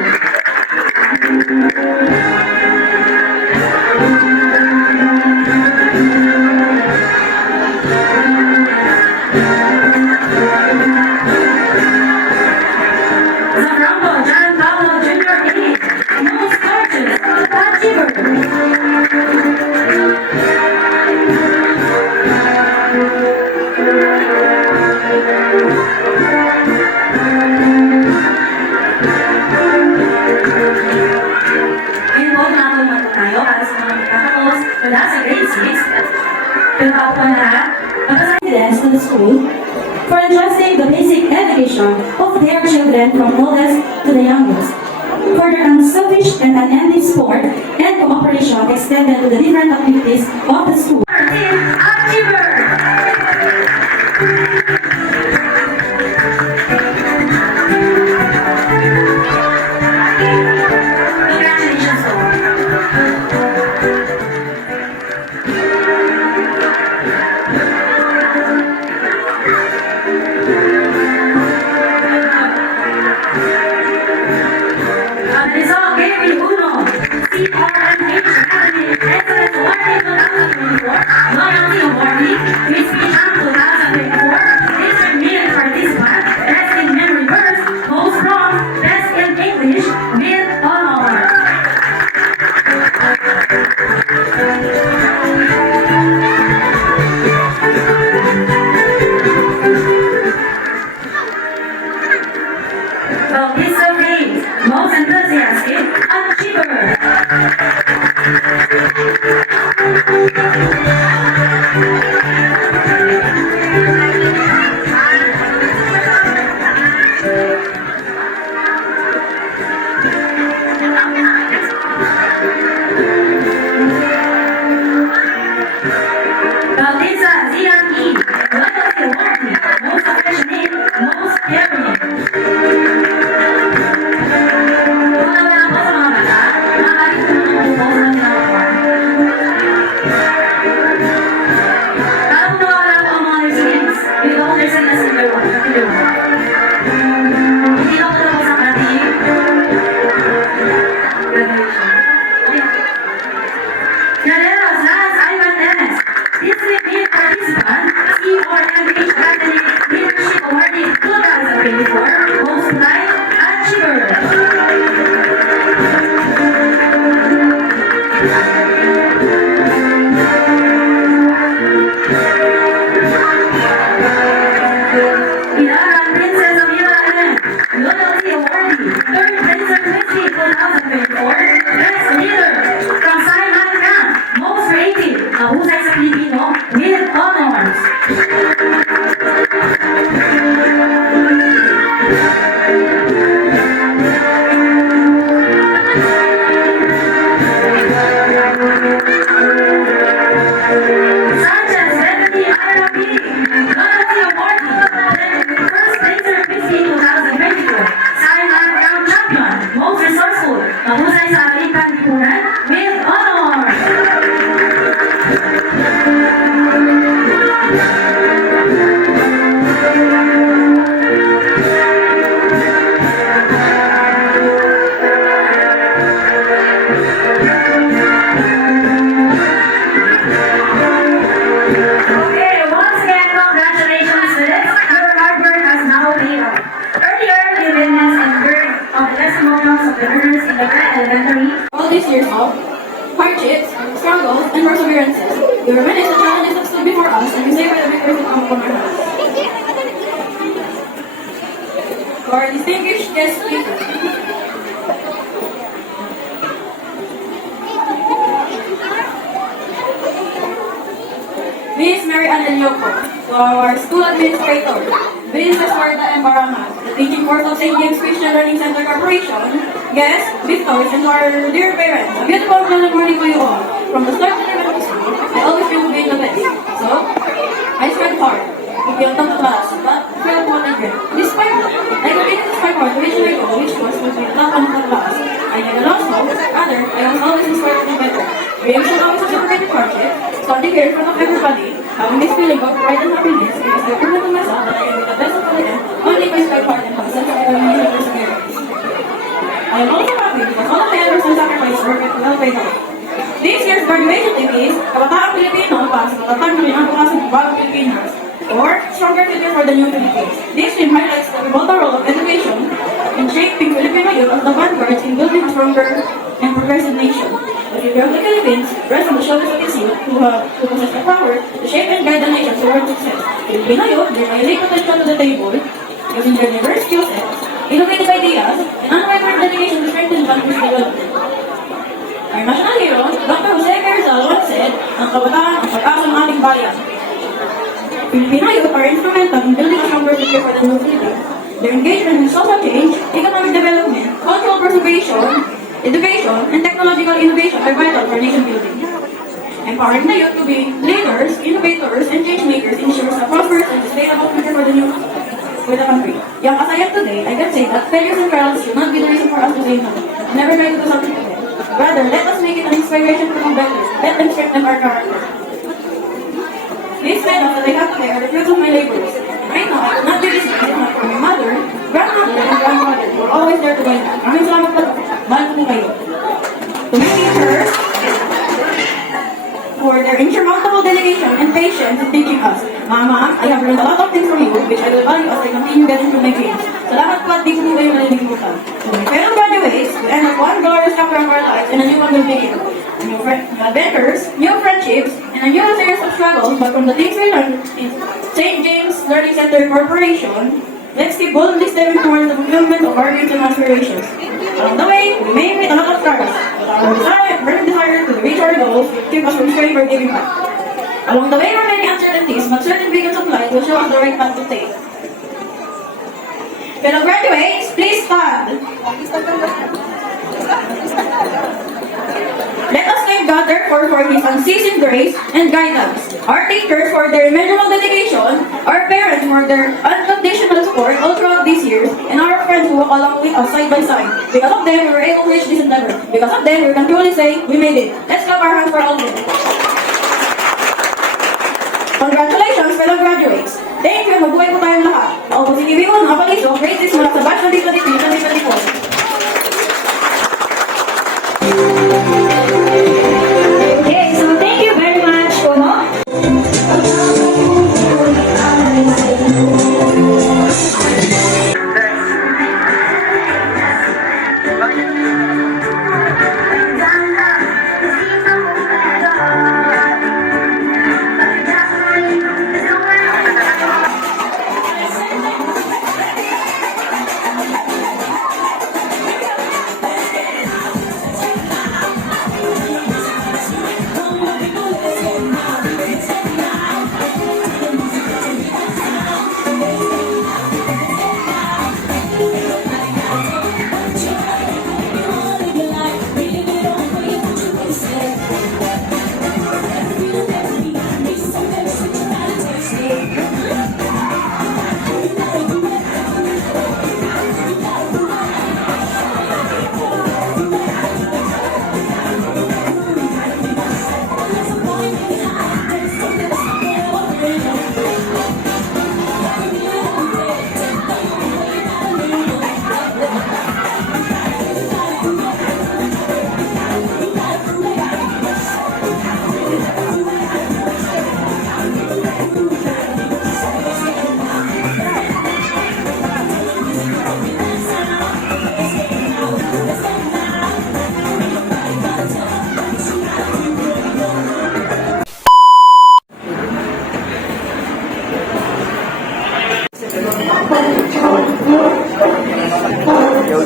Zambrano John Paulo Jr. A, most gorgeous, achiever. Ngayon po, tumatulungan po tayo para sa mga magkakapos mula sa grade 6. Pero bago po lahat, Presidents to the school for entrusting the basic education of their children from oldest to the youngest. For their unselfish and unending support and cooperation extended to the different activities of the school. team achiever. Congratulations all. Ang result, Gary Uno, CRNH Academy Excellence Award 2024, Loyalty Awardee, Miss Pichang 2024, District Pinara Princess Amira N. Loyalty Awardee, third Princess Missy 2024. Best Leader from Simon Camp, most rated, mahusay sa Pilipino, with honors. Sanchez Bethany Ira B. Loyalty Awardee, first Princess Missy 2024. Simon Camp Champion, most resourceful, mahusay sa American Lipunan, with honors. Okay, once again, congratulations, students. Your hard work has now paid off. Earlier, we witnessed and heard of the testimonials of the learners in the Grand Elementary. All these years of hardships, struggles, and perseverances, we reminisce the challenges that stood before us and we savor the victories that come upon our hearts. To our distinguished guest speaker, Miss Mary Ann Elioko, to our school administrator, Princess Marta M. Baraman, the teaching force of St. James Christian Learning Center Corporation, guests, visitors, and to our dear parents, a beautiful good morning to you all. From the start of the event, I always feel to be the best. So, I strive hard to be on top of class, but failed what I did. Despite that, I continued to strive hard to reach my goal, which was to be on top of the class. I never lost hope, rather, I was always inspired to be better. Dreams should always have a project, standing here in front of everybody, having this feeling of pride and happiness because I proven to myself that I can be the best of all them only if I strive hard and have a sense of determination and perseverance. I am also happy because all of my efforts and sacrifices were well paid off. This year's graduation theme is Kabataang Pilipino para sa matatag na pinapakasang ng bagong Pilipinas or Stronger Future for the New Philippines. This theme highlights the pivotal role of education in shaping Filipino youth as the vanguards in building a stronger and progressive nation. The future of the Philippines rests on the shoulders of its youth who possess the power to shape and guide the nation towards success. Filipino youth bring a unique potential to the table using their diverse skill sets, innovative ideas, and unwavering dedication to strengthen country's development. Our national hero, Dr. Jose Rizal once said, ang kabataan ang pag-asa ng ating bayan. Filipino youth are instrumental in building a stronger future for the new Philippines. Their engagement in social change, economic development, cultural preservation, education, and technological innovation are vital for nation building. Empowering the youth to be leaders, innovators, and change makers ensures a prosperous and sustainable future for the country. Young as I am today, I can say that failures and trials should not be the reason for us to say no. Never try to do something to them. Rather, let us make it an inspiration to become better. Let them strengthen our character. These medals that I have today are the fruits of my labors. Right now, I could not do this if not for my mother, grandmother, and grandmother who are always there to guide me. Maraming salamat po. Mahal ko po kayo. To my teachers, for their insurmountable dedication and patience in teaching us. Mama, I have learned a lot of things from you, which I will value as I continue getting through my grades. Salamat po at di ko po kayo nalilimutan. To my fellow graduates, we end up one glorious chapter of our lives and a new one will begin. New adventures, new friendships, and a new series of struggles, but from the things we learned in St. James Learning Center Corporation, let's keep boldly stepping towards the fulfillment of our dreams and aspirations. Along the way, we may meet a lot of stars, but our burning desire to reach our goals keep us from straying or giving back. Along the way are many uncertainties, but certain beacons of light will show us the right path to take. Fellow graduates, please stand. Let us thank God therefore for His unceasing grace and guidance, our teachers for their immeasurable dedication, our parents for their unconditional support all throughout these years, and our friends who walk along with us side by side. Because of them, we were able to reach this endeavor. Because of them, we can truly say, we made it. Let's clap our hands for all of them. Congratulations, fellow graduates! Thank you, mabuhay po tayong lahat. Ako po si Kibion, ang kapaliso, grade 6 mula sa batch 2023-2024. Okay, so thank you very much, Kono.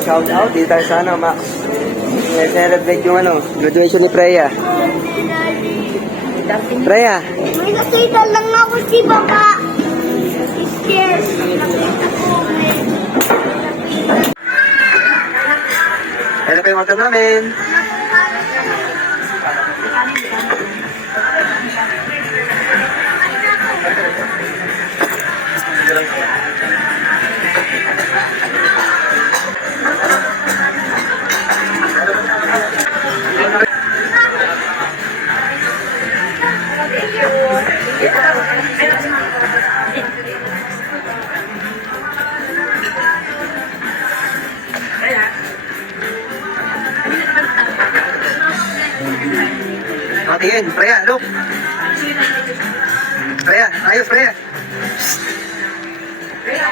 shout out. Dito tayo sa ano, Max. Celebrate yung ano, graduation ni Freya. Freya, May nakita lang ako si Baba. Scared. ano pa yung order namin? Tingin, Freya, look. Freya, ayos, Freya. Freya.